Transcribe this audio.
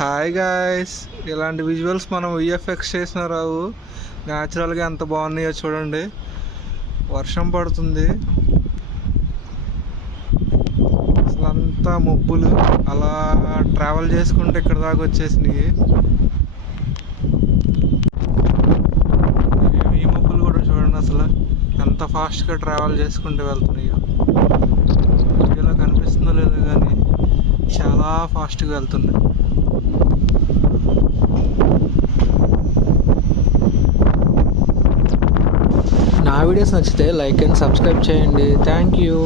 Hi guys, ఇలాంటి visuals మనం VFX చేసిన రావు. న్యాచురల్గా ఎంత బాగున్నాయో చూడండి. వర్షం పడుతుంది, అసలు అంతా మబ్బులు అలా ట్రావెల్ చేసుకుంటే ఇక్కడ దాకా వచ్చేసినాయి. ఈ మబ్బులు కూడా చూడండి అసలు ఎంత ఫాస్ట్గా ట్రావెల్ చేసుకుంటూ వెళ్తున్నాయో. వీడియోలో కనిపిస్తుందో లేదో కానీ చాలా ఫాస్ట్గా వెళ్తున్నాయి. నా వీడియోస్ నచ్చితే లైక్ అండ్ సబ్స్క్రైబ్ చేయండి. Thank you.